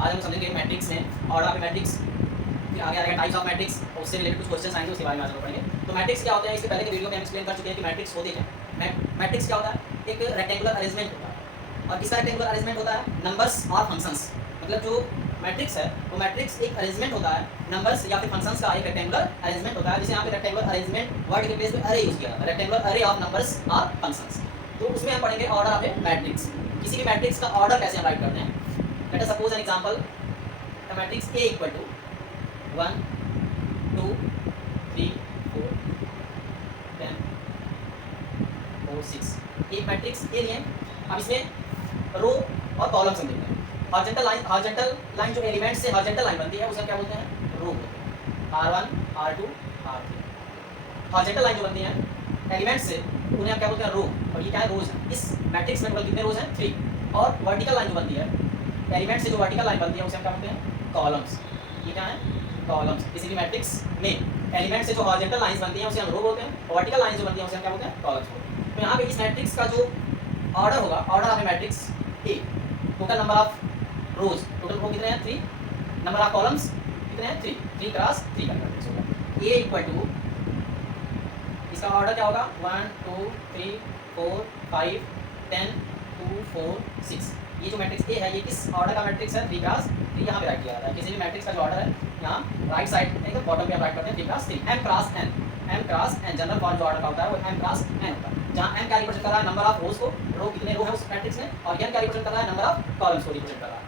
आज हम समझेंगे मैट्रिक्स में ऑर्डर ऑफ मैट्रिक्स, फिर आगे आएगा टाइप्स ऑफ मैट्रिक्स और उससे रिलेटेड कुछ क्वेश्चन आएंगे, उसके बारे में आज हम पढ़ेंगे। तो मैट्रिक्स क्या होता है, इससे पहले के वीडियो में हम एक्सप्लेन कर चुके हैं कि मैट्रिक्स होते क्या। मैट्रिक्स क्या होता है, एक रेक्टेंगुलर अरेंजमेंट होता है। और किसका रेक्टेंगुलर अरेंजमेंट होता है, नंबर्स और फंक्शंस। मतलब जो मैट्रिक्स है वो मैट्रिक्स एक अरेंजमेंट होता है, नंबर्स या फिर फंक्शंस का एक रेक्टेंगुलर अरेंजमेंट होता है। जैसे यहाँ पे रेक्टेंगुलर अरेंजमेंट वर्ड के प्लेस में अरे यूज किया, रेक्टेंगुलर अरे ऑफ नंबर्स और फंक्शंस। तो उसमें हम पढ़ेंगे ऑर्डर ऑफ ए मैट्रिक्स। किसी भी मैट्रिक्स का ऑर्डर कैसे हम राइट करते हैं। Let us suppose an example, the matrix A equal to 1 2 3 4 10 4 6। एक मैट्रिक्स A लिए। अब इसमें रो और कॉलम समझते हैं। हॉरिजॉन्टल लाइन जो एलिमेंट्स से हॉरिजॉन्टल लाइन बनती है उसे क्या बोलते हैं, रो बोलते हैं। R1 R2 R3 horizontal line जो बनती है एलिमेंट्स से उन्हें हम क्या बोलते हैं, रो। और ये क्या है, रोज है। इस मैट्रिक्स में टोटल कितने रोज हैं, 3। और वर्टिकल लाइन जो बनती है एलिमेंट से, जो वर्टिकल लाइन बनती है उसे हम क्या बोलते हैं, कॉलम्स। ये क्या है, कॉलम्स। किसी भी मैट्रिक्स में एलिमेंट से जो हॉरिजॉन्टल लाइंस बनती हैं उसे हम रो बोलते हैं, और वर्टिकल लाइन जो बनती है उसे हम क्या बोलते हैं, कॉलम्स बोलते हैं। तो यहाँ पे इस मैट्रिक्स का जो ऑर्डर होगा, order of a matrix A, total number of rows, total row कितने हैं, 3। नंबर ऑफ कॉलम्स कितने हैं, 3। 3 क्रॉस 3 का मैट्रिक्स होगा। ए इक्वल टू, इसका ऑर्डर क्या होगा, 1 2 3 4 5 10 2 4 6। ये जो मैट्रिक्स ए है ये किस ऑर्डर का मैट्रिक्स है, 3 क्रॉस 3। यहाँ पे राइट किया जाता है किसी भी मैट्रिक्स का जो ऑर्डर है, यहाँ राइट साइड नहीं तो बॉटम पे आप राइट करते हैं 3 cross 3। m cross n, m cross n general form जो ऑर्डर का होता है वो m क्रॉस n होता है, जहाँ m क्या रिप्रेजेंट कर रहा है, नंबर ऑफ रोज को, रो कितने रो है उस मैट्रिक्स में, और n क्या रिप्रेजेंट कर रहा है, नंबर ऑफ कॉलम्स को रिप्रेजेंट कर रहा है।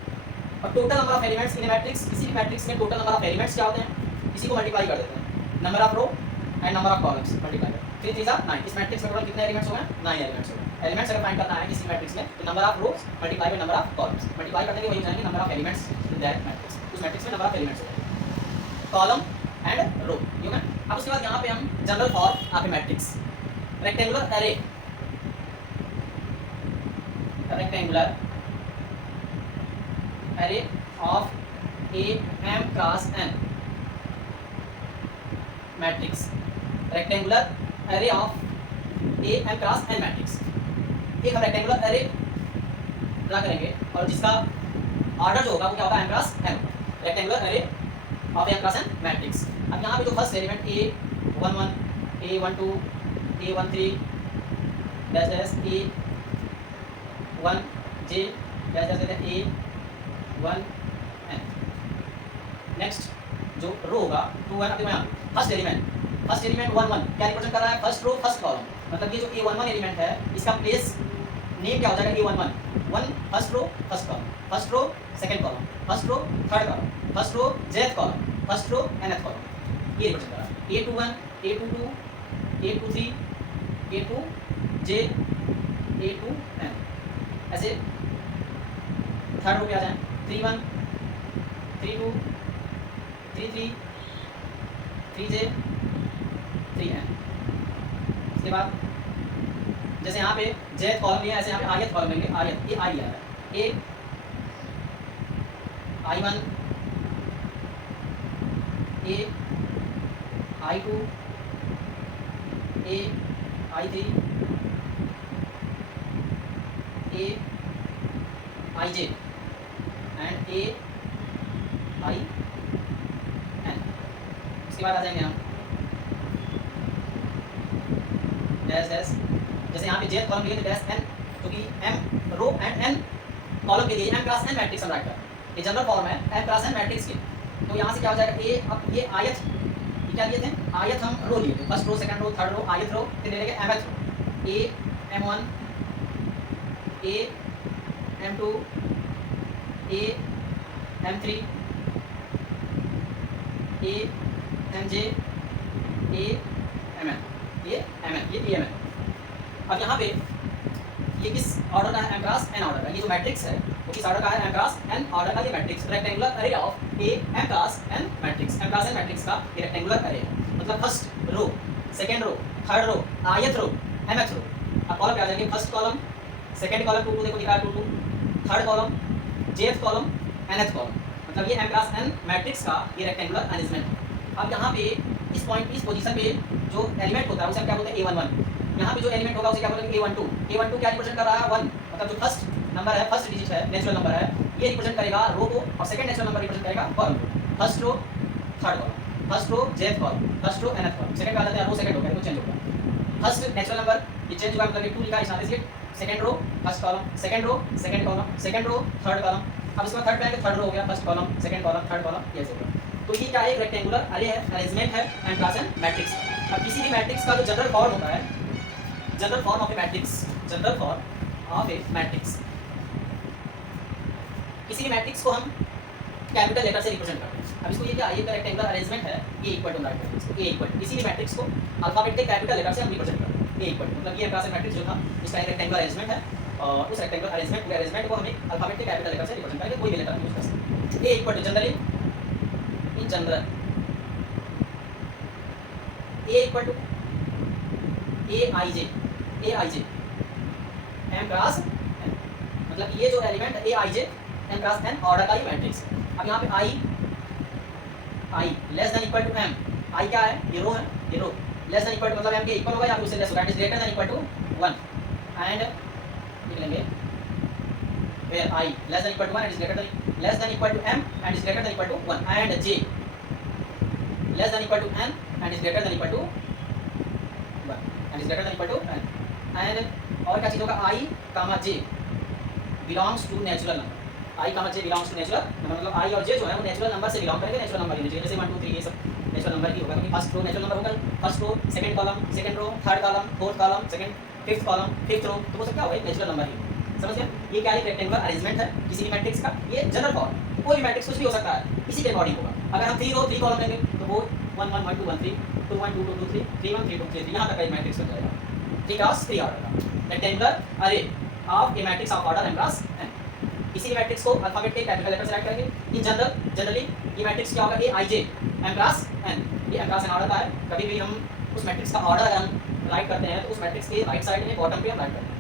और total number of elements in matrix, किसी भी मैट्रिक्स में टोटल नंबर ऑफ एलिमेंट्स क्या होते हैं, इसी को मल्टीप्लाई कर देते हैं, number of row and number of columns multiply 3 3 9। इस मैट्रिक्स में टोटल कितने एलिमेंट्स हो गए, 9 एलिमेंट्स हो गए। एलिमेंट्स अगर फाइंड करना है किसी मैट्रिक्स में तो number of rose multiply by number of columns, multiply करने के वही हो जाएंगे number of elements in that matrix. उस मैट्रिक्स में नंबर ऑफ एलिमेंट्स हो जाएंगे, कॉलम एंड रो। ठीक है। अब उसके बाद यहाँ पे हम general form of a matrix, rectangular array, rectangular array of a m cross n matrix, rectangular array of a m cross n matrix. एक हम रेक्टेंगुलर एरे ड्रा करेंगे और जिसका ऑर्डर जो होगा वो क्या होगा, m cross n। Rectangular array of m cross n matrix. अब यहाँ पे जो first element A11 A12 A13 dash dash A1 J dash dash A1 n। Next जो रो होगा 2 1, अभी यहाँ फर्स्ट एलिमेंट 1 1 क्या रिप्रेजेंट कर रहा है, फर्स्ट रो फर्स्ट कॉलम। मतलब ये जो A11 एलिमेंट है इसका प्लेस नेम क्या हो जाएगा, A11 1 first row first column, first row second column, first row third column, first row jth column, first row nth column. ये रिप्रेजेंट कर रहा है A21 A22 A23 A2 J A2 n। ऐसे third row पे आ जाए 31 32 33 3J 3n। इसके बाद जैसे यहाँ पे जेथ कॉलम लिया, ऐसे यहाँ पे आयत कॉलम लेंगे, आयत ये आई आ रहा है, ए I1 A I2 A I3 A IJ and A IN। इसके बाद आ जाएंगे हम डैश डैश, जैसे यहाँ पे जेथ कॉलम लिए तो डैश n, क्योंकि m row and n column के लिए m क्रॉस n मैट्रिक्स हम राइट करते हैं। ये जनरल फॉर्म है m क्रॉस n मैट्रिक्स के। तो यहाँ से क्या हो जाएगा, ए, अब ये आयत, ये क्या लिए थे, आयत हम रो लिए थे, first row second row third row ith row, फिर ले लेंगे mth row, a m1 a m2 a m3 a mj a mn, ये mn, ये amn। अब यहाँ पे ये किस ऑर्डर का है, m क्रॉस n ऑर्डर का। ये जो मैट्रिक्स है वो किस ऑर्डर का है, m क्रॉस n ऑर्डर का ये matrix, rectangular array of a m cross n matrix. m cross n matrix का ये रेक्टेंगुलर एरे है, मतलब first row second row third row ith row mth रो। अब कॉलम क्या आ जाएंगे, फर्स्ट कॉलम सेकंड कॉलम 2 2 देखो लिखा है 2 2, third column jth column nth column. मतलब ये m क्रॉस n मैट्रिक्स का ये रेक्टेंगुलर अरेंजमेंट। अब यहाँ पे इस पॉइंट इस पोजीशन पे जो एलिमेंट होता है उसे हम क्या बोलते हैं, A11। यहाँ पे जो एलिमेंट होगा उसे क्या बोलेंगे, A12। A12 क्या रिप्रेजेंट कर रहा है, 1। मतलब जो फर्स्ट नंबर है, फर्स्ट डिजिट है, नेचुरल नंबर है, ये रिप्रेजेंट करेगा रो को और सेकंड नेचुरल नंबर रिप्रेजेंट करेगा कॉलम को। First row third column, first row jth column, first row nth column, second का आ जाता है रो सेकंड हो गया तो चेंज होगा। फर्स्ट नेचुरल नंबर ये चेंज होगा मतलब 2 लिखा है इसमें, second row first column, second row second column, second row third column, अब इसके बाद थर्ड पे आएगा थर्ड रो हो गया, first column second column third column ये सब। तो ये क्या है, एक रेक्टेंगुलर अरे है, अरेंजमेंट है एंड क्लास एंड मैट्रिक्स। अब किसी भी मैट्रिक्स का जो जनरल फॉर्म होता है, general form of a matrix, general form of a matrix, किसी भी मैट्रिक्स को हम कैपिटल लेटर से रिप्रेजेंट करते हैं। अब इसको ये क्या, ये रेक्टेंगुलर अरेंजमेंट है, ए इक्वल टू राइट करते हैं इसको, ए इक्वल किसी भी मैट्रिक्स को अल्फाबेट के कैपिटल लेटर से हम रिप्रेजेंट करते हैं, ए इक्वल मतलब ये क्लास मैट्रिक्स जो था इसका एक रेक्टेंगुलर अरेंजमेंट है और उस रेक्टेंगुलर अरेंजमेंट को हम एक अल्फाबेट के कैपिटल लेटर से रिप्रेजेंट करके कोई भी लेटर यूज कर सकते हैं। A equal to generally in general A equal to A I J M cross N, मतलब ये जो element A I J M cross N order का ही मैट्रिक्स है। अब यहाँ पे I less than equal to M, I क्या है, ये रो है, ये row less than equal to मतलब एम के इक्वल होगा या फिर उससे लेस होगा, it is greater than equal to 1 and लिख लेंगे where I less than equal to 1 and is less than equal to M and is greater than equal to 1 and J less than equal to N and is greater than equal to 1 and is greater than equal to N and और क्या चीज होगा, I comma J belongs to natural number, I comma J belongs to natural number, मतलब I और जे जो है वो natural number से बिलोंग करेंगे, नेचुरल नंबर ही जैसे 1 2 3 ये सब नेचुरल नंबर ही होगा, क्योंकि फर्स्ट रो नेचुरल नंबर होगा, first row second column, second row third column, fourth column, second fifth column, fifth row, तो वो सब क्या होगा, नेचुरल नंबर ही। समझ गए, ये क्या है, रेक्टेंगुलर अरेंजमेंट है किसी भी मैट्रिक्स का, ये जनरल फॉर्म, कोई भी मैट्रिक्स कुछ भी हो सकता है इसी के अकॉर्डिंग होगा। अगर हम 3 रो 3 कॉलम लेंगे तो वो 1 1 1 2 1 3 2 1 2 2 2 3 3 1 3 2 3 यहाँ तक का एक मैट्रिक्स बन जाएगा, ठीक है, 3 ऑर्डर का रेक्टेंगुलर अरे of a matrix of order m cross n। किसी भी मैट्रिक्स को अल्फाबेट के कैपिटल लेटर से राइट करेंगे। इन जनरली ये मैट्रिक्स क्या होगा, ए I J M cross N, ये एम क्रॉस एन ऑर्डर का है। कभी भी हम उस मैट्रिक्स का ऑर्डर अगर हम राइट करते हैं तो उस मैट्रिक्स के राइट साइड में बॉटम पे हम राइट करते हैं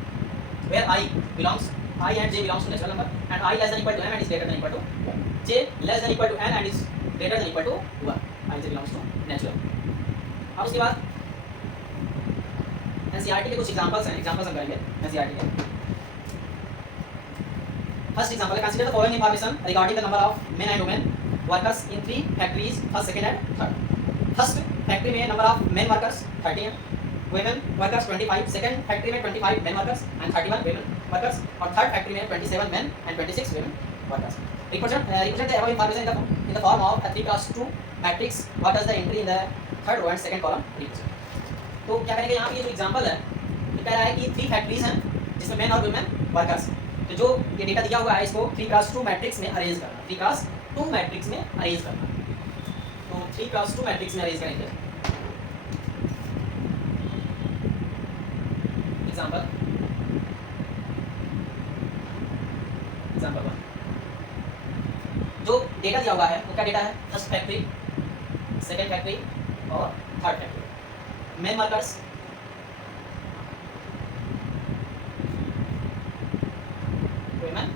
where I belongs, I and J belongs to natural number and I less than equal to m and is greater than equal to J less than equal to n and is greater than equal to 1, I J belongs to natural. अब उसके बाद NCERT के कुछ examples हैं, examples हम करेंगे NCERT के। First example है, consider the following information regarding the number of main and women workers in 3 factories first second and third. First factory में नंबर ऑफ मेन वर्कर्स 30 हैं, वुमेन वर्कर्स 25, सेकंड फैक्ट्री में 25 main workers and 31 women workers और third factory में 27 main and 26 women workers. represent the above information in the form of a 3x2 matrix. What does the entry in the third row and second column represent? तो क्या करेंगे, यहाँ पे ये जो example है ये कह रहा है कि 3 फैक्ट्रीज हैं जिसमें मेन और वुमेन वर्कर्स, तो जो ये डेटा दिया हुआ है इसको 3x2 मैट्रिक्स में अरेंज करना, 3x2 मैट्रिक्स में अरेंज करना। तो 3x2 मैट्रिक्स में अरेंज करेंगे। एग्जांपल 1, जो डेटा दिया हुआ है वो क्या डेटा है, फर्स्ट फैक्ट्री, सेकेंड फैक्ट्री और third factory. Main workers women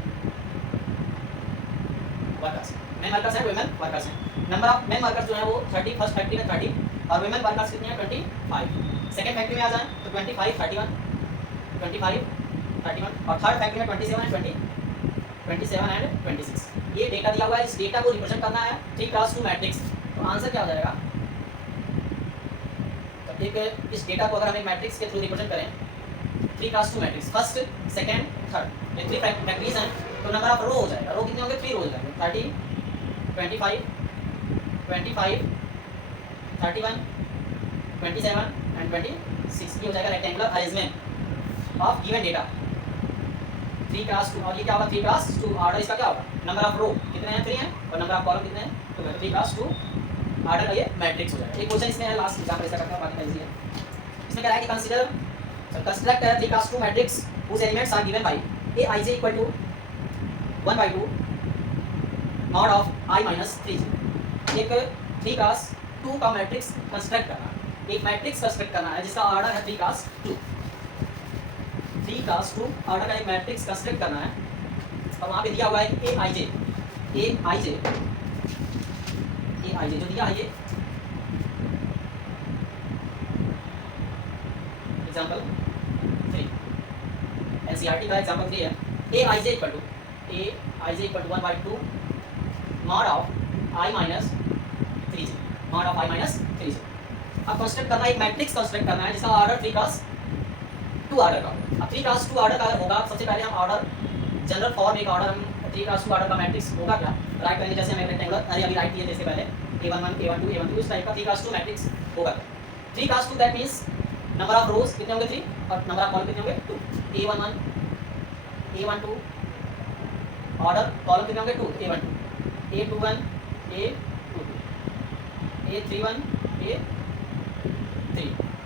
workers, main workers हैं वुमेन वर्कर्स हैं। नंबर ऑफ मेन वर्कर्स जो है वो 30, फर्स्ट फैक्ट्री में 30 और वुमेन वर्कर्स कितने हैं 25। सेकेंड फैक्ट्री में आ जाए तो 25 31 25 31 और थर्ड फैक्ट्री में 27 एंड 26। ये डेटा दिया हुआ है, इस डेटा को रिप्रेजेंट करना है 3x2 मैट्रिक्स। तो आंसर क्या हो जाएगा, तो एक इस डेटा को अगर हम एक मैट्रिक्स के थ्रू रिप्रेजेंट करें 3x2 matrix, first second third, ये 3 फैक्टरीज हैं तो नंबर ऑफ रो हो जाएगा, रो कितने होंगे 3 रो हो जाएंगे, 30 25 25 31 27 एंड 26। ये हो जाएगा rectangular arrangement of given data 3x2। और ये क्या होगा 3x2 ऑर्डर इसका क्या होगा, नंबर ऑफ रो कितने हैं 3 हैं और नंबर ऑफ कॉलम कितने हैं 2 हैं, 3x2 ऑर्डर का ये मैट्रिक्स हो जाएगा। एक क्वेश्चन इसमें है, लास्ट एग्जांपल इसका करते हैं, बाकी इजी है। इसमें कह रहा है कि construct 3x2 matrix whose elements are given by aij equal to 1/2 mod of I minus 3j। एक 3x2 का मैट्रिक्स कंस्ट्रक्ट करना, एक मैट्रिक्स कंस्ट्रक्ट करना है जिसका ऑर्डर है 3x2 ऑर्डर का एक मैट्रिक्स कंस्ट्रक्ट करना है। और वहाँ पे दिया हुआ है कि ए आई जे जो दिया है ये एग्जाम्पल 3 एनसीईआरटी का एग्जाम्पल 3 है। A I J equal to I J equal to 1/2 mod of I minus 3j, mod of I minus 3j। अब कंस्ट्रक्ट करना है, एक मैट्रिक्स कंस्ट्रक्ट करना है जिसका ऑर्डर 3x2 ऑर्डर का। अब 3x2 ऑर्डर का अगर होगा, सबसे पहले हम ऑर्डर जनरल फॉर्म एक ऑर्डर हम 3x2 ऑर्डर का मैट्रिक्स होगा क्या, राइट करेंगे जैसे हमें रेक्टेंगुलर अरे अभी राइट किए थे इससे पहले a11 a12 a12 इस टाइप का 3x2 मैट्रिक्स होगा। 3x2 that means number of रोज कितने होंगे 3 और नंबर ऑफ कॉलम कितने होंगे 2। a11 a12 ऑर्डर कॉलम कितने होंगे 2 a12 a21 a22 a31 a3,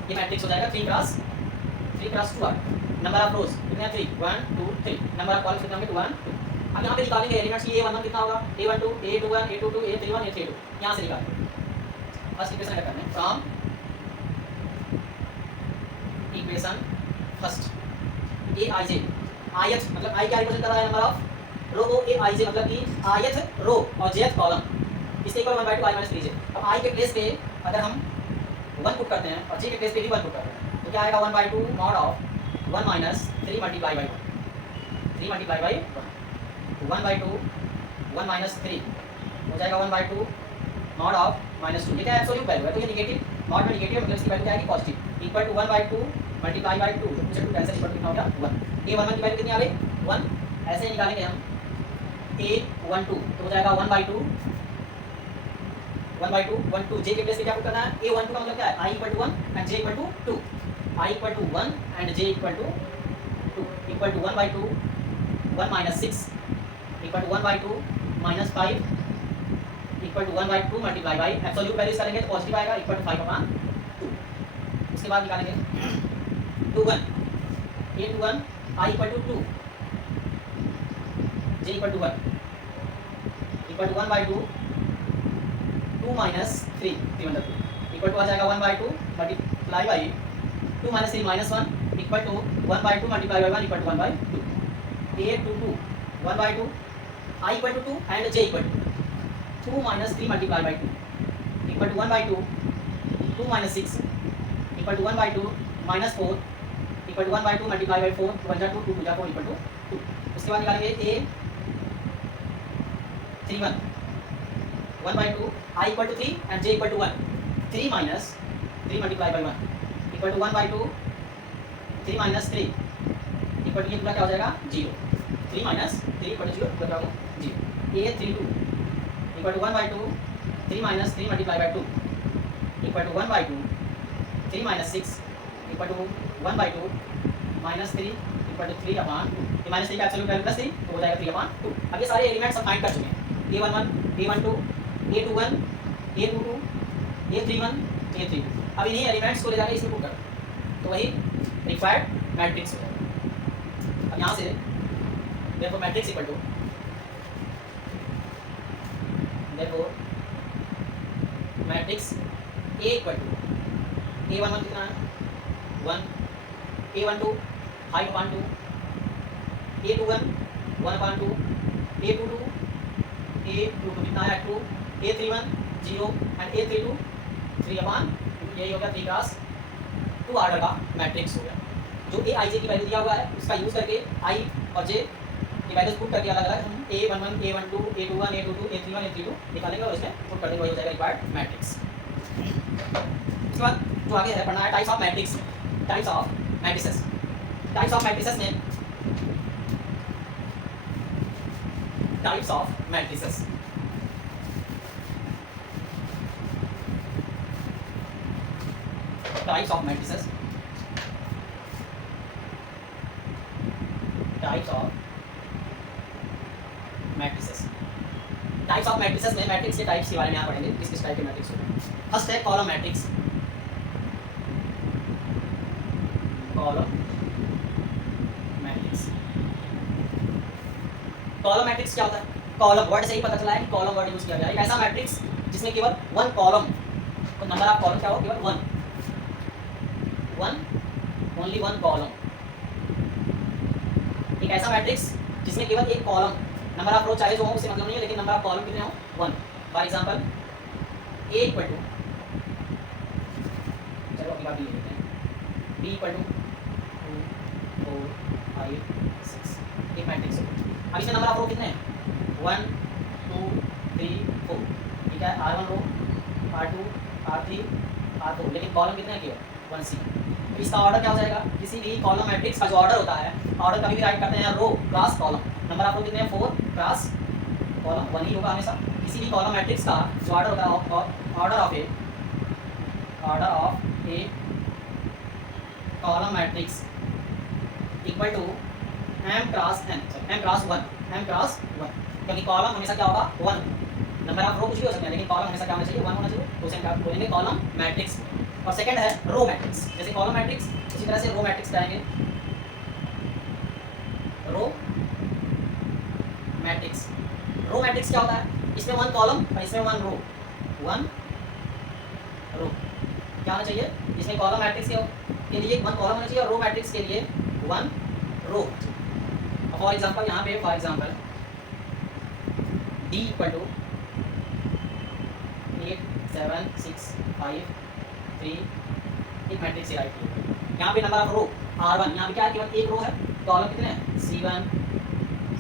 ये मैट्रिक्स हो जाएगा 3x2 ऑर्डर। नंबर ऑफ रोज कितने हैं 3 1 2 3, नंबर ऑफ कॉलम्स कितने होंगे 1 2। अब यहाँ पे निकालेंगे एलिमेंट्स की a11 कितना होगा a12 a21 a22 a31 a32, यहाँ से निकालेंगे। फर्स्ट इक्वेशन क्या करना है, from equation first A I जे, आयत मतलब आई क्या रिप्रेजेंट कर रहा है number of row, A I जे मतलब कि आयत रो और जेथ कॉलम, इसके इक्वल 1/2 आई माइनस 3j। अब आई के प्लेस पे अगर हम 1 पुट करते हैं और जे के प्लेस पे भी 1 पुट करते हैं तो क्या आएगा 1/2 mod of 1 minus 3 multiply by 1, 3 multiply by 1/2 1 minus 3 हो जाएगा 1/2 मॉड ऑफ -2। ये क्या एब्सोल्यूट वैल्यू है तो ये नेगेटिव, मॉड में नेगेटिव मतलब इसकी वैल्यू क्या आएगी positive, equal to 1/2 multiply by 2, तो मुझे 2 कैंसिल इक्वल टू कितना हो गया 1। ये 1 की वैल्यू कितनी आ गई 1, ऐसे ही निकालेंगे हम a12 तो हो जाएगा 1/2 1/2 जे के प्लेस पे क्या पुट करना है, a12 का मतलब क्या है i equal to 1 and j equal to 2, i equal to 1 and j equal to 2 equal to 1/2 1 minus 6 equal to 1/2 minus 5 equal to 1/2 multiply by absolute values करेंगे तो पॉजिटिव आएगा इक्वल टू 5/2। उसके बाद निकालेंगे 21 a21 i equal to 2 j equal to 1 equal to 1/2 2 minus 3 3/2 equal to आ जाएगा 1/2 multiply by 2 minus 3 minus 1 equal to 1/2 multiply by 1 equal to 1/2 a22 1/2 i equal to 2 and j equal to 2 minus 3 multiply by 2 equal to 1/2 2 minus 6 equal to 1/2 minus 4 equal to 1/2 multiply by 4 1 जा 2 2 जा 4 equal to 2। उसके बाद निकालेंगे a31 1/2 i equal to 3 and j equal to 1 3 minus 3 multiply by 1 equal to 1/2 3 minus 3 equal to ये पूरा क्या हो जाएगा 0, 3 माइनस 3 इक्वल टू 0 पूरा क्या होगा 0। a32 equal to 1/2 3 minus 3 multiply by 2 equal to 1/2 3 minus 6 equal to 1/2 minus 3 equal to 3/2, ये minus 3 का एब्सोल्यूट वैल्यू प्लस 3 तो हो जाएगा 3/2। अब ये सारे एलिमेंट्स हम फाइंड कर चुके हैं, a11 a12 a21 a22 a31 a32। अब इन्हीं एलिमेंट्स को ले जाकर इसमें पुट कर तो वही रिक्वायर्ड मैट्रिक्स हो जाएगा। अब यहाँ से देखो मैट्रिक्स इक्वल टू देखो matrix a equal to a11 कितना है 1 a12 5/2 a21 1/2 a22 कितना है 2 a31 0 एंड a32 3/2। यही हो गया 3x2 ऑर्डर का मैट्रिक्स हो गया। जो ए आई जे की वैल्यू दिया हुआ है उसका यूज़ करके आई और जे की वैल्यूज पुट करके अलग अलग हम a11 a12 a21 a22 a31 a32 निकालेंगे और इसमें पुट कर देंगे, वही हो जाएगा रिक्वायर्ड मैट्रिक्स। उसके बाद जो आगे है पढ़ना है types of matrix, types of matrices. Types of matrices में types of matrices types of matrices types of matrices types of matrices में मैट्रिक्स के टाइप्स के बारे में यहाँ पढ़ेंगे, किस किस टाइप के मैट्रिक्स होते हैं। फर्स्ट है column matrix. Column matrix, column matrix क्या होता है, कॉलम वर्ड से ही पता चला है कि कॉलम वर्ड यूज किया गया है। एक ऐसा मैट्रिक्स जिसमें केवल 1 कॉलम, तो नंबर ऑफ कॉलम क्या हो केवल 1 ओनली 1 कॉलम। एक ऐसा मैट्रिक्स जिसमें केवल एक कॉलम, नंबर ऑफ रो चाहे जो हो उससे मतलब नहीं है, लेकिन नंबर ऑफ कॉलम कितने हो 1। For example a equal to, चलो अगली बात ले लेते हैं, b इक्वल टू 2 4 5 6, एक मैट्रिक्स है। अब इसमें नंबर ऑफ रो कितने हैं 1 2 3 4, ठीक है, R1 रो, R2 R3 R4, लेकिन कॉलम कितने हैं केवल 1 सी। तो इसका ऑर्डर क्या हो जाएगा, किसी भी कॉलम मैट्रिक्स का जो ऑर्डर होता है, ऑर्डर कभी भी राइट करते हैं रो क्रॉस कॉलम, नंबर ऑफ रो कितने हैं 4 क्रॉस कॉलम 1 ही होगा हमेशा। किसी भी कॉलम मैट्रिक्स का जो ऑर्डर होता है, order of a column matrix equal to m cross n, m cross 1, क्योंकि कॉलम हमेशा क्या होगा 1, नंबर ऑफ रो कुछ भी हो सकता है लेकिन कॉलम हमेशा क्या होना चाहिए 1 होना चाहिए, तो उसे हम क्या बोलेंगे कॉलम मैट्रिक्स। और सेकंड है रो मैट्रिक्स, जैसे कॉलम मैट्रिक्स उसी तरह से रो मैट्रिक्स करेंगे, रो मैट्रिक्स। रो मैट्रिक्स क्या होता है, इसमें 1 कॉलम और इसमें 1 रो, 1 रो क्या होना चाहिए, इसमें कॉलम मैट्रिक्स के लिए 1 कॉलम होना चाहिए और रो मैट्रिक्स के लिए 1 रो। फॉर एग्जांपल यहाँ पे for example D equal to 8 7 6 5 3, एक मैट्रिक्स से राइट किया। यहाँ पे नंबर ऑफ रो R1, यहाँ पे क्या है केवल एक रो है, कॉलम कितने हैं C1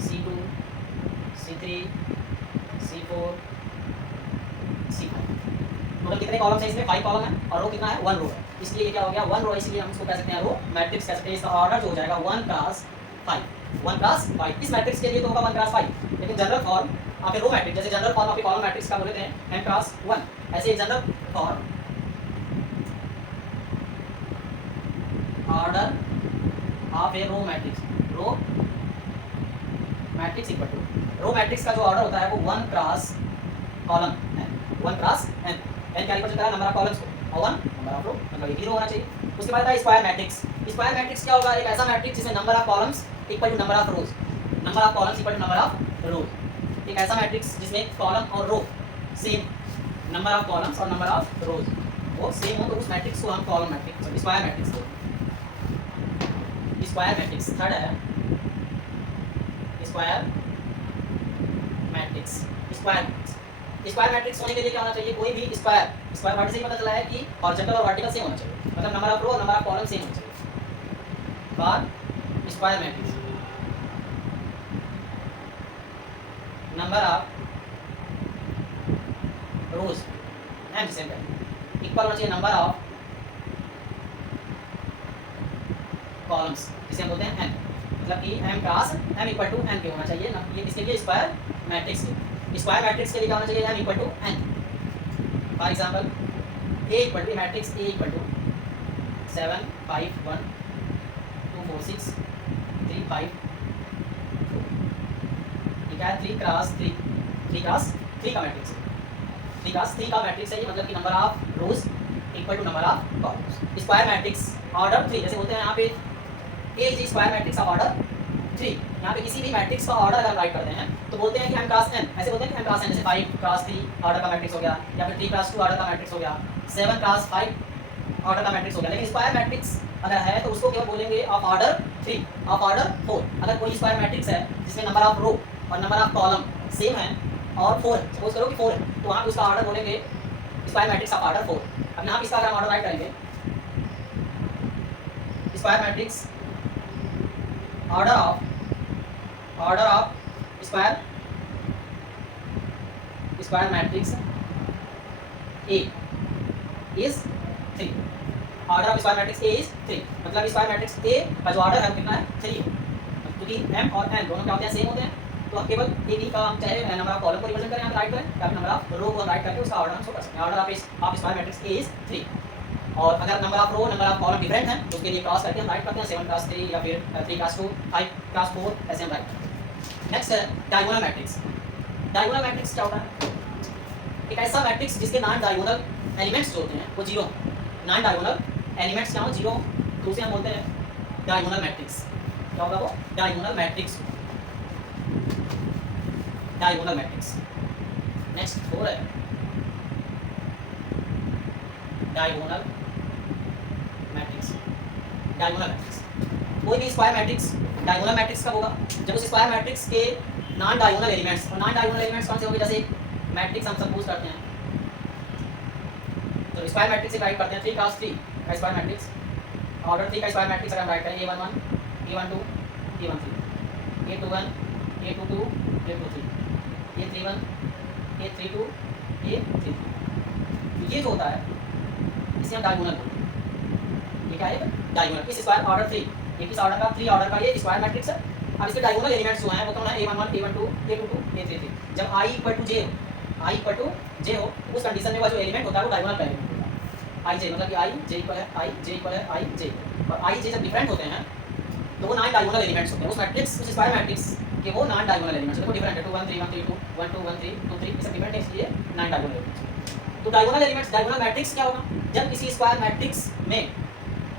C2 C3 C4 C5, मतलब कितने कॉलम है इसमें 5 कॉलम है और रो कितना है 1 रो है, इसलिए ये क्या हो गया 1 रो, इसलिए हम इसको कह सकते हैं रो मैट्रिक्स कह सकते हैं। इसका ऑर्डर जो हो जाएगा 1 क्रॉस 5। इस मैट्रिक्स के लिए तो होगा 1 क्रॉस 5, लेकिन जनरल फॉर्म आपके रो मैट्रिक्स, जैसे जनरल फॉर्म आपके कॉलम मैट्रिक्स का बोले थे m क्रॉस 1, ऐसे general form order of a row matrix equal to row matrix का जो ऑर्डर होता है वो 1 cross column n, 1 cross n क्या रिप्रेजेंट कर रहा है नंबर ऑफ कॉलम्स को, और 1 नंबर ऑफ रो, मतलब एक ही रो होना चाहिए। उसके बाद आता है स्क्वायर मैट्रिक्स। स्क्वायर मैट्रिक्स क्या होगा, एक ऐसा मैट्रिक्स जिसमें number of columns equal to number of rows, number of columns equal to number of rows, एक ऐसा मैट्रिक्स जिसमें कॉलम और row same, number of columns और नंबर ऑफ रोज वो सेम हो, तो उस मैट्रिक्स को हम कॉलम मैट्रिक्स स्क्वायर मैट्रिक्स को स्क्वायर मैट्रिक्स। थर्ड है स्क्वायर मैट्रिक्स। स्क्वायर मैट्रिक्स होने के लिए क्या होना चाहिए, कोई भी स्क्वायर वर्ड से ही पता चला है कि हॉरिजॉन्टल और वर्टिकल सेम होना चाहिए, मतलब नंबर ऑफ रो और नंबर ऑफ कॉलम सेम होना चाहिए। For square matrix number of rose and same equal होना चाहिए नंबर ऑफ कॉलम्स, जिसे हम बोलते हैं n, मतलब कि m cross m equal to n पे होना चाहिए ना, ये किसके लिए स्क्वायर मैट्रिक्स के। स्क्वायर मैट्रिक्स के लिए क्या होना चाहिए m equal to n। For example a equal to matrix a equal to 7 5 1 2 4 6 3 5 ठीक है, 3 क्रॉस 3 का मैट्रिक्स है, 3 क्रॉस 3 का मैट्रिक्स है ये, मतलब कि number of rows equal to number of columns. Square matrix order 3, जैसे बोलते हैं यहाँ पे A is square matrix of order 3। यहाँ पे किसी भी मैट्रिक्स का ऑर्डर अगर हम राइट करते हैं तो बोलते हैं कि m क्रॉस n, ऐसे बोलते हैं कि m क्रॉस n, जैसे 5 क्रॉस 3 ऑर्डर का मैट्रिक्स हो गया, या फिर 3 क्रॉस 2 ऑर्डर का मैट्रिक्स हो गया, 7 क्रॉस 5 ऑर्डर का मैट्रिक्स हो गया। लेकिन स्क्वायर मैट्रिक्स अगर है तो उसको केवल बोलेंगे ऑफ ऑर्डर 3, ऑफ ऑर्डर 4। अगर कोई स्क्वायर मैट्रिक्स है जिसमें नंबर ऑफ रो और नंबर ऑफ कॉलम सेम है और 4 है, सपोज करो कि 4 है, तो वहाँ पे उसका ऑर्डर बोलेंगे स्क्वायर मैट्रिक्स ऑफ ऑर्डर 4। अब यहाँ पे इसका अगर हम ऑर्डर राइट करेंगे, square matrix order of square matrix A is 3, order of square matrix A is 3, मतलब स्क्वायर मैट्रिक्स A का जो ऑर्डर है वो कितना है 3, क्योंकि m और n दोनों क्या होते हैं सेम होते हैं, तो हम केवल एक ही का हम चाहे नंबर ऑफ कॉलम को रिप्रेजेंट करें, हम राइट करें, या फिर नंबर ऑफ रो को राइट करके उसका ऑर्डर हम शो कर सकते हैं। Order of square matrix A is 3, और अगर number of row number of column different है तो उसके लिए क्रॉस करके हम राइट करते हैं, 7 क्रॉस 3 या फिर 3 क्रॉस 2 5 क्रॉस 4, ऐसे हम राइट करते हैं। नेक्स्ट है डायगोनल मैट्रिक्स। डायगोनल मैट्रिक्स क्या होता है, एक ऐसा मैट्रिक्स जिसके नॉन डायगोनल एलिमेंट्स जो होते हैं वो जीरो, नॉन डायगोनल एलिमेंट्स क्या हो जीरो, तो उसे हम बोलते हैं डायगोनल मैट्रिक्स। क्या होगा वो diagonal matrix, diagonal matrix. Next 4 है डायगोनल मैट्रिक्स। डायगोनल मैट्रिक्स कोई भी स्क्वायर मैट्रिक्स डायगोनल मैट्रिक्स कब होगा, जब उस स्क्वायर मैट्रिक्स के नॉन डायगोनल एलिमेंट्स, और नॉन डायगोनल एलिमेंट्स कौन से होंगे, जैसे मैट्रिक्स हम सपोज करते हैं, तो स्क्वायर मैट्रिक्स से राइट करते हैं 3 क्रॉस 3 का स्क्वायर मैट्रिक्स, ऑर्डर 3 का स्क्वायर मैट्रिक्स अगर हम राइट करेंगे A11 A12 A13 A21 A22 A23, A31 A32 A33। ये जो होता है इसे हम डायगोनल बोलते हैं। ये क्या है? डायगोनल। इस स्क्वायर ऑर्डर 3, ये किस ऑर्डर का? 3 ऑर्डर का ये स्क्वायर मैट्रिक्स है। अब इसके डायगोनल एलिमेंट्स जो हैं वो कौन है? A11 A12 A22 A33। जब I इक्वल टू J हो तो उस कंडीशन में वो जो एलिमेंट होता है वो डायगोनल का एलिमेंट होता है। I J मतलब कि I J इक्वल है I J इक्वल है I J, और I J जब डिफरेंट होते हैं तो वो नॉन डायगोनल एलिमेंट्स होते हैं। उस मैट्रिक्स उस स्क्वायर मैट्रिक्स के वो नॉन डायगोनल एलिमेंट्स होते हैं। डिफरेंट है 2 1 3 1 3 2 1 2 1 3 2 3 ये सब डिफरेंट है, इसलिए नॉन डायगोनल एलिमेंट्स। तो डायगोनल एलिमेंट्स डायगोनल मैट्रिक्स क्या होगा? जब किसी स्क्वायर मैट्रिक्स में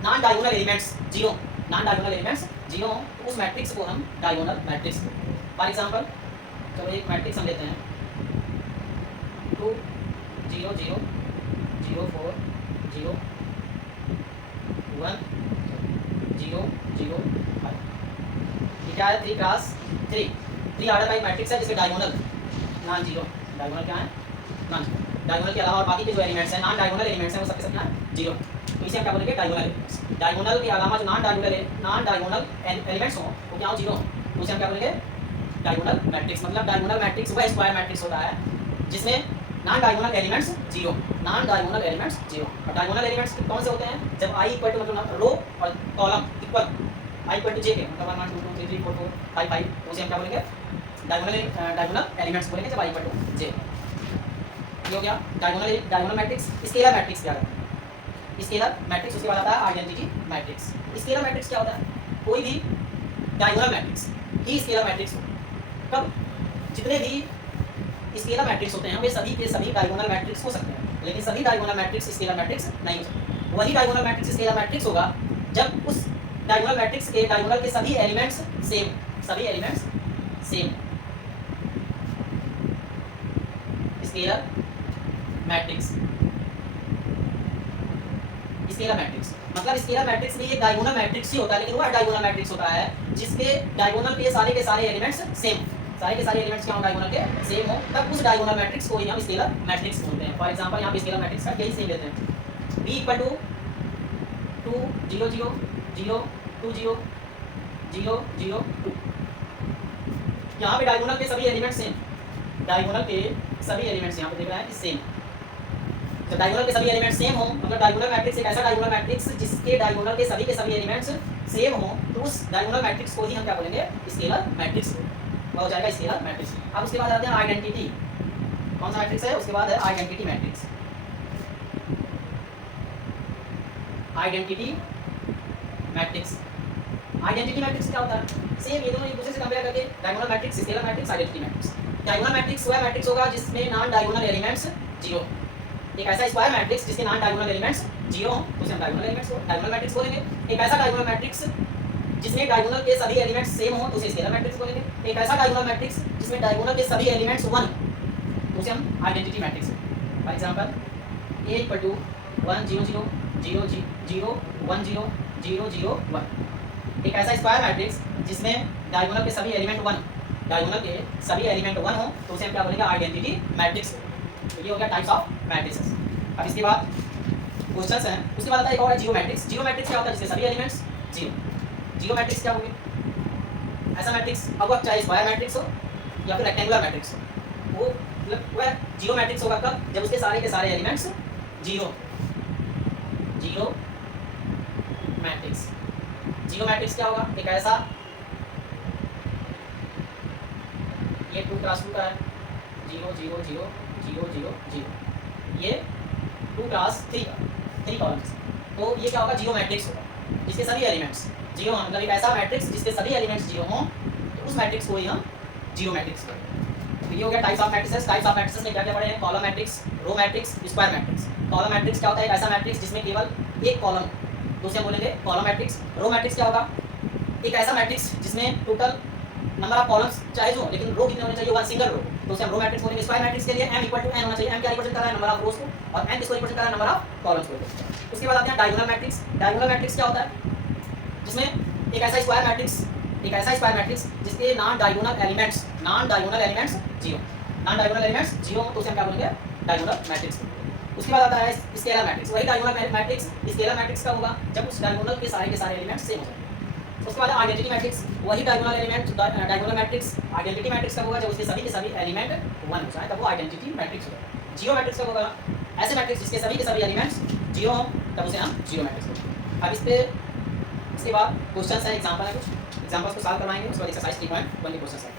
non diagonal elements zero, non diagonal elements zero हो तो उस मैट्रिक्स को हम डायगोनल मैट्रिक्स बोलते हैं। फॉर एग्जांपल चलो एक मैट्रिक्स हम लेते हैं 2 0 0 0 4 0 1 0 0 5। ये क्या है? 3 क्रॉस 3 ऑर्डर का एक मैट्रिक्स है जिसके डायगोनल नॉन जीरो। डायगोनल क्या है? Non zero. डायगोनल के अलावा और बाकी के जो एलिमेंट्स हैं नॉन डायगोनल एलिमेंट्स हैं वो सबके सब क्या है? जीरो। तो इसे हम क्या बोलेंगे? Diagonal elements. डायगोनल के अलावा जो नॉन डायगोनल एलिमेंट्स हो वो क्या हो? जीरो हो, तो उसे हम क्या बोलेंगे? Diagonal matrix. मतलब डायगोनल मैट्रिक्स वह स्क्वायर मैट्रिक्स होता है जिसमें non diagonal elements zero, non diagonal elements zero. और डायगोनल एलिमेंट्स कौन से होते हैं? जब I इक्वल टू मतलब रो और column equal I equal to J के मतलब 1 1 2 2 3 3 4 4 5 5 तो उसे हम क्या बोलेंगे? डायगोनल एलिमेंट्स बोलेंगे जब I इक्वल टू J। ये हो गया डायगोनल मैट्रिक्स। स्केलर मैट्रिक्स क्या होता है? स्केलर मैट्रिक्स उसके बाद आता है आइडेंटिटी मैट्रिक्स। स्केलर मैट्रिक्स क्या होता है? कोई भी डायगोनल मैट्रिक्स ही स्केलर मैट्रिक्स हो। कब? जितने भी स्केलर मैट्रिक्स होते हैं वे सभी के सभी डायगोनल मैट्रिक्स हो सकते हैं, लेकिन सभी डायगोनल मैट्रिक्स स्केलर मैट्रिक्स नहीं हो सकते। वही डायगोनल मैट्रिक्स स्केलर मैट्रिक्स होगा जब उस डायगोनल मैट्रिक्स के डायगोनल के सभी एलिमेंट्स सेम, सभी elements same. Scalar matrix, scalar matrix मतलब स्केलर मैट्रिक्स भी एक डायगोनल मैट्रिक्स ही होता है, लेकिन वह डायगोनल मैट्रिक्स होता है जिसके डायगोनल के सारे एलिमेंट्स सेम, सारे के सारे एलिमेंट्स क्या हो? डायगोनल के सेम हो, तब उस डायगोनल मैट्रिक्स को ही हम स्केलर मैट्रिक्स बोलते हैं। फॉर एग्जांपल यहाँ पे स्केलर मैट्रिक्स का यही सेम लेते हैं B इक्वल टू 2 0 0 0 2 0 0 0 2। यहाँ पे डायगोनल के सभी एलिमेंट्स सेम, डायगोनल के सभी एलिमेंट्स यहाँ पे देख रहे हैं कि सेम। तो डायगोनल के सभी एलिमेंट्स सेम हो मतलब डायगोनल मैट्रिक्स एक ऐसा डायगोनल मैट्रिक्स जिसके डायगोनल के सभी एलिमेंट्स सेम हो, तो उस डायगोनल मैट्रिक्स को ही हम क्या बोलेंगे? Scalar matrix. वह हो जाएगा स्केलर मैट्रिक्स। अब उसके बाद आते हैं आइडेंटिटी। कौन सा मैट्रिक्स है? उसके बाद है identity matrix. Identity matrix, identity matrix क्या होता है? सेम ये दोनों एक दूसरे से कंपेयर करके diagonal matrix, scalar matrix, identity matrix. Diagonal matrix वह मैट्रिक्स होगा जिसमें नॉन डायगोनल एलिमेंट्स जीरो। एक ऐसा स्क्वायर मैट्रिक्स जिसके नॉन डायगोनल एलिमेंट्स जीरो हो तो उसे हम डायगोनल मैट्रिक्स बोलेंगे। एक ऐसा डायगोनल मैट्रिक्स जिसमें डायगोनल के सभी एलिमेंट्स सेम हो तो उसे स्केलर मैट्रिक्स बोलेंगे। एक ऐसा डायगोनल मैट्रिक्स जिसमें डायगोनल के सभी एलिमेंट्स 1 तो उसे हम identity matrix. For example A equal to 1 0 0 0 0 1 0 0 0 1। एक ऐसा स्क्वायर मैट्रिक्स जिसमें डायगोनल के सभी एलिमेंट 1, डायगोनल के सभी एलिमेंट 1 हो तो उसे हम क्या बोलेंगे? Identity matrix. तो ये हो गया टाइप्स ऑफ मैट्रिक्सेस। अब इसके बाद क्वेश्चंस हैं। उसके बाद आता है एक और जीरो मैट्रिक्स। जीरो मैट्रिक्स क्या होता है? जिसके सभी एलिमेंट्स जीरो। जीरो मैट्रिक्स क्या होगी? ऐसा मैट्रिक्स अब चाहे स्क्वायर मैट्रिक्स हो या फिर रेक्टेंगुलर मैट्रिक्स हो, वो मतलब वह जीरो मैट्रिक्स होगा कब? जब उसके सारे के सारे elements zero. Zero matrix, zero matrix क्या होगा? एक ऐसा, ये 2 क्रॉस 2 का है 0 0 0 0 0 0, ये 2 क्रॉस 3 का 3 कॉलम्स। तो ये क्या होगा? जीरो मैट्रिक्स होगा जिसके सभी एलिमेंट्स जीरो हों। मतलब एक ऐसा मैट्रिक्स जिसके सभी एलिमेंट्स जीरो हों तो उस मैट्रिक्स को ही हम जीरो मैट्रिक्स करेंगे। तो ये हो गया types of matrices. Types of matrices में क्या क्या पढ़े हैं? Column matrix, row matrix, square matrix. Column matrix क्या होता है? एक ऐसा मैट्रिक्स जिसमें केवल एक कॉलम तो उसे हम बोलेंगे कॉलम मैट्रिक्स। रो मैट्रिक्स क्या होगा? एक ऐसा मैट्रिक्स जिसमें टोटल नंबर ऑफ कॉलम्स चाहे जो लेकिन रो कितने होने चाहिए? 1 सिंगल रो, तो उसे हम रो मैट्रिक्स बोलेंगे। स्क्वायर मैट्रिक्स के लिए m इक्वल टू n होना चाहिए। m क्या रिप्रेजेंट कर रहा है? नंबर ऑफ रोज को, और n किसको रिप्रेजेंट कर रहा है? नंबर ऑफ कॉलम्स को। उसके बाद आते हैं डायगोनल मैट्रिक्स। डायगोनल मैट्रिक्स क्या होता है? जिसमें एक ऐसा स्क्वायर मैट्रिक्स जिसके non diagonal elements zero, non diagonal elements zero तो उसे हम क्या बोलेंगे? Diagonal matrix. उसके बाद आता है स्केलर मैट्रिक्स। वही डायगोनल मैट्रिक्स स्केलर मैट्रिक्स का होगा जब उस डायगोनल के सारे एलिमेंट्स सेम हो जाएंगे। उसके बाद आइडेंटिटी मैट्रिक्स, वही diagonal element, diagonal matrix. Identity matrix कब होगा, जब उसके सभी के सभी एलिमेंट 1 हो जाए, तब वो आइडेंटिटी मैट्रिक्स होगा। जीरो मैट्रिक्स कब होगा, ऐसे मैट्रिक्स जिसके सभी के सभी एलिमेंट्स 0 हो, तब उसे हम जीरो मैट्रिक्स बोलते हैं। अब इसके बाद क्वेश्चन है, एग्जाम्पल है, कुछ एग्जाम्पल्स को सॉल्व करवाएंगे, उसके बाद एक्सरसाइज 3.1 के क्वेश्चन है।